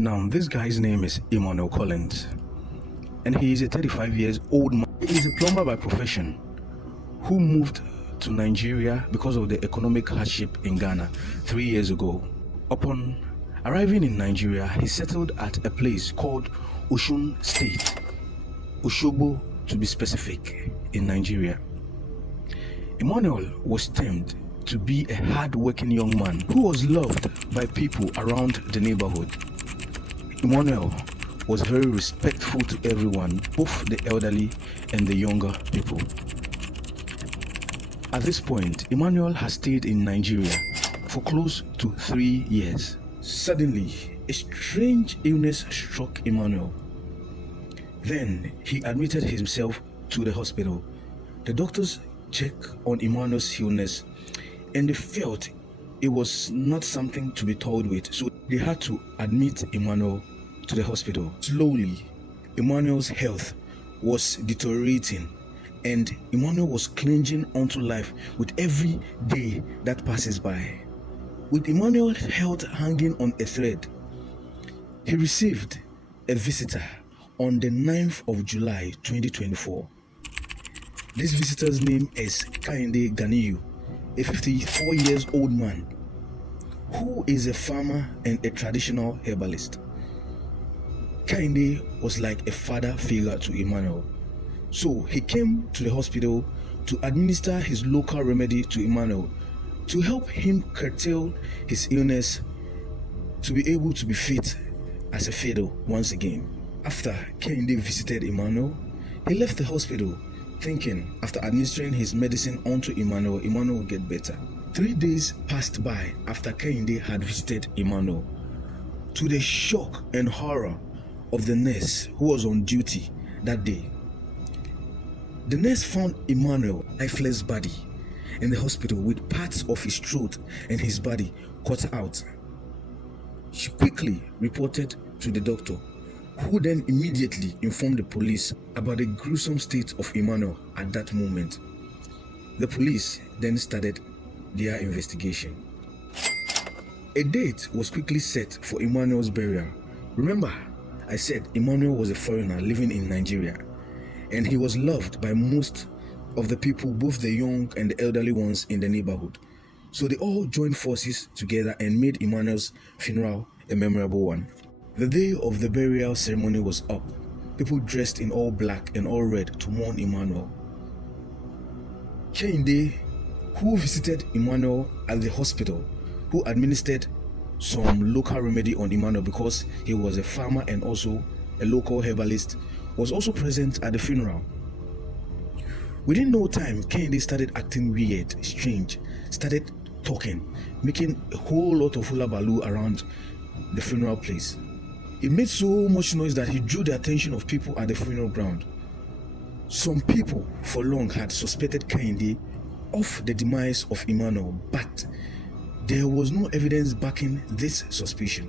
Now, this guy's name is Emmanuel Collins, and he is a 35 years old man. He is a plumber by profession who moved to Nigeria because of the economic hardship in Ghana 3 years ago. Upon arriving in Nigeria, he settled at a place called Osun State, Osogbo to be specific, in Nigeria. Emmanuel was termed to be a hard-working young man who was loved by people around the neighborhood. Emmanuel was very respectful to everyone, both the elderly and the younger people. At this point, Emmanuel has stayed in Nigeria for close to 3 years. Suddenly, a strange illness struck Emmanuel. Then he admitted himself to the hospital. The doctors checked on Emmanuel's illness and they felt it was not something to be told with, so they had to admit Emmanuel to the hospital. Slowly, Emmanuel's health was deteriorating and Emmanuel was clinging onto life with every day that passes by. With Emmanuel's health hanging on a thread, he received a visitor on the 9th of July 2024. This visitor's name is Ghanaian, a 54 years old man who is a farmer and a traditional herbalist. Kehinde was like a father figure to Emmanuel, so he came to the hospital to administer his local remedy to Emmanuel to help him curtail his illness to be able to be fit as a fiddle once again. After Kehinde visited Emmanuel, he left the hospital thinking after administering his medicine onto Emmanuel, Emmanuel would get better. 3 days passed by after Kehinde had visited Emmanuel. To the shock and horror of the nurse who was on duty that day, the nurse found Emmanuel lifeless body in the hospital with parts of his throat and his body cut out. She quickly reported to the doctor, who then immediately informed the police about the gruesome state of Emmanuel at that moment. The police then started their investigation. A date was quickly set for Emmanuel's burial. Remember, I said Emmanuel was a foreigner living in Nigeria, and he was loved by most of the people, both the young and the elderly ones in the neighborhood. So they all joined forces together and made Emmanuel's funeral a memorable one. The day of the burial ceremony was up. People dressed in all black and all red to mourn Emmanuel. Kehinde, who visited Emmanuel at the hospital, who administered some local remedy on Emmanuel because he was a farmer and also a local herbalist, was also present at the funeral. Within no time, Kehinde started acting weird, strange, started talking, making a whole lot of hullabaloo around the funeral place. It made so much noise that he drew the attention of people at the funeral ground. Some people for long had suspected Kehinde of the demise of Emmanuel, but there was no evidence backing this suspicion.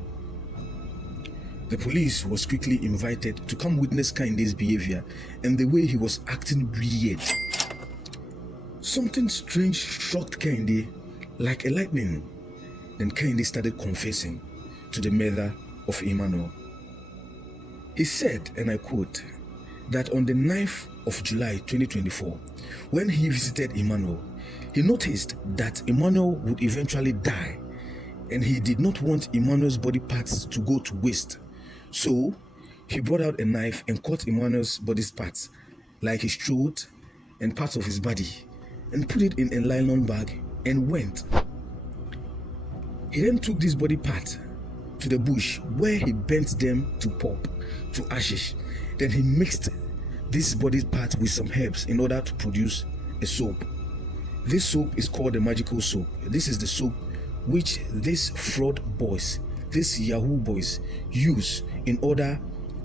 The police was quickly invited to come witness Kehinde's behavior and the way he was acting weird. Something strange shocked Kehinde like a lightning. Then Kehinde started confessing to the murder of Emmanuel. He said, and I quote, that on the 9th of July 2024, when he visited Emmanuel, he noticed that Emmanuel would eventually die and he did not want Emmanuel's body parts to go to waste. So he brought out a knife and cut Emmanuel's body parts, like his throat and parts of his body, and put it in a nylon bag and went. He then took this body part to the bush where he bent them to pulp, to ashes. Then he mixed this body part with some herbs in order to produce a soap. This soap is called the magical soap. This is the soap which these fraud boys, these Yahoo boys, use in order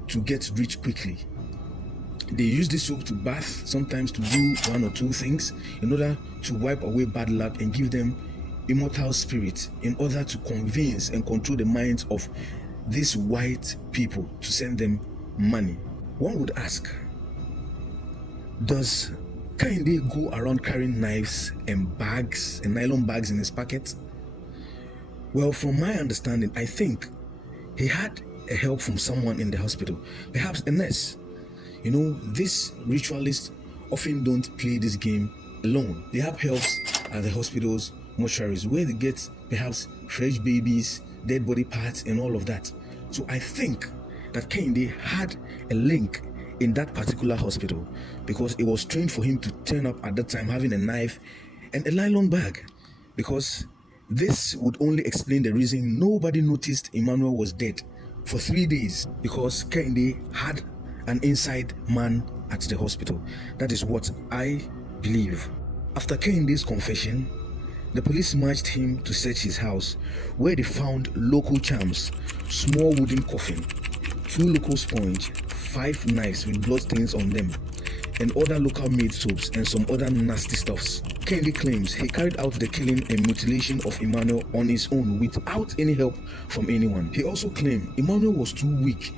to get rich quickly. They use this soap to bath, sometimes to do one or two things in order to wipe away bad luck and give them immortal spirit in order to convince and control the minds of these white people to send them money. One would ask, does Kehinde go around carrying knives and bags and nylon bags in his pocket? Well, from my understanding, I think he had a help from someone in the hospital, perhaps a nurse. These ritualists often don't play this game alone. They have helps at the hospitals, mortuaries, where they get perhaps fresh babies, dead body parts, and all of that. So I think that Kehinde had a link in that particular hospital because it was strange for him to turn up at that time having a knife and a nylon bag, because this would only explain the reason nobody noticed Emmanuel was dead for 3 days, because Kehinde had an inside man at the hospital. That is what I believe. After Kehinde's confession, the police marched him to search his house, where they found local charms, small wooden coffin, 2 local sponge, 5 knives with bloodstains on them, and other local made soaps and some other nasty stuffs. Kehinde claims he carried out the killing and mutilation of Emmanuel on his own without any help from anyone. He also claimed Emmanuel was too weak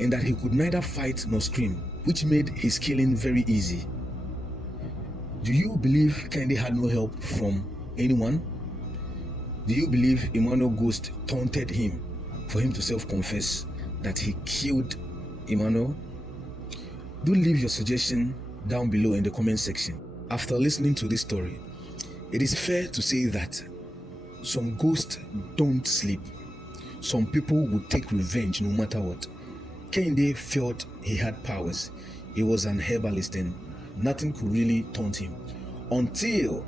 and that he could neither fight nor scream, which made his killing very easy. Do you believe Kehinde had no help from anyone? Do you believe Emmanuel Ghost taunted him for him to self-confess that he killed Emmanuel? Do leave your suggestion down below in the comment section. After listening to this story, it is fair to say that some ghosts don't sleep. Some people would take revenge no matter what. Kehinde felt he had powers. He was an herbalist and nothing could really taunt him until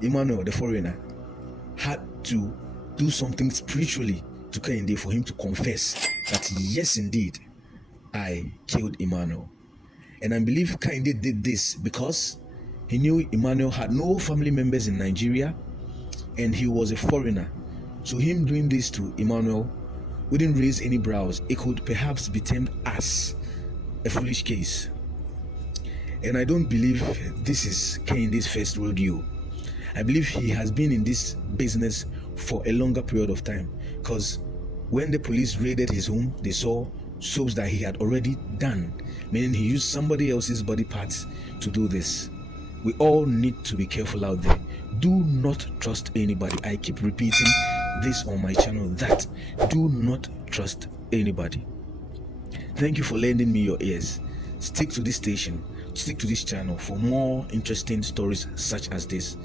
Emmanuel, the foreigner, had to do something spiritually to Kehinde for him to confess that yes, indeed, I killed Emmanuel. And I believe Kehinde did this because he knew Emmanuel had no family members in Nigeria and he was a foreigner. So him doing this to Emmanuel wouldn't raise any brows. It could perhaps be termed as a foolish case. And I don't believe this is Kehinde's first rodeo. I believe he has been in this business for a longer period of time, because when the police raided his home, they saw soaps that he had already done, meaning he used somebody else's body parts to do this. We all need to be careful out there. Do not trust anybody. I keep repeating this on my channel, that do not trust anybody. Thank you for lending me your ears. Stick to this station, stick to this channel for more interesting stories such as this.